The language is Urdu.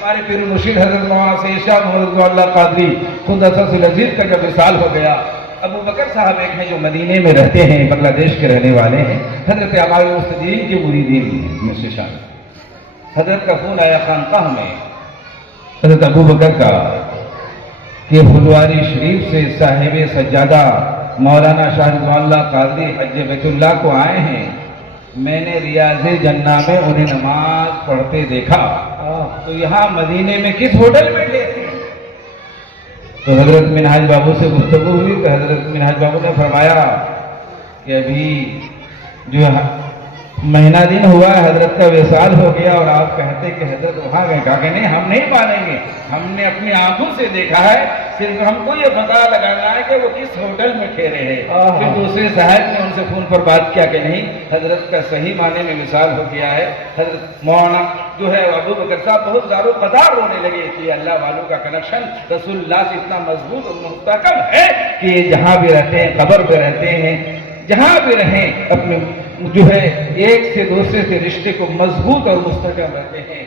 ہمارے پیر مرشد حضرت مولانا سید شاہ محمد رضوان اللہ قادری قدس العزیز کا جب وصال ہو گیا، ابو بکر صاحب ایک ہیں جو مدینے میں رہتے ہیں، بنگلہ دیش کے رہنے والے ہیں، حضرت عمار مستدین کے مریدین بھی ہیں میں سے شامل۔ حضرت کا فون آیا خانقاہ میں حضرت ابو بکر کا کہ پھلواری شریف سے صاحب سجادہ مولانا شاہ رضوان اللہ قادری حج بیت اللہ کو آئے ہیں، میں نے ریاض جنہ میں انہیں نماز پڑھتے دیکھا، تو یہاں مدینے میں کس ہوٹل میں لیتے ہیں؟ تو حضرت منہاج بابو سے گفتگو ہوئی تو حضرت منہاج بابو نے فرمایا کہ ابھی جو مہینہ دن ہوا ہے، حضرت کا وصال ہو گیا اور آپ کہتے کہ حضرت وہاں گئے۔ کہا کہ نہیں، ہم نہیں مانیں گے، ہم نے اپنی آنکھوں سے دیکھا ہے، صرف ہم کو یہ پتہ لگانا ہے کہ وہ کس ہوٹل میں ٹھہرے ہیں۔ پھر دوسرے صاحب نے ان سے فون پر بات کیا کہ نہیں، حضرت کا صحیح معنی میں وصال ہو گیا ہے۔ حضرت مولانا جو ہے ابو بکر صاحب بہت زارو قطار رونے لگے کہ اللہ والوں کا کنیکشن رسول اللہ سے اتنا مضبوط اور مستحکم ہے کہ یہ جہاں بھی رہتے ہیں، قبر پہ رہتے ہیں، جہاں بھی رہیں، اپنے جو ہے ایک سے دوسرے سے رشتے کو مضبوط اور مستحکم رہتے ہیں۔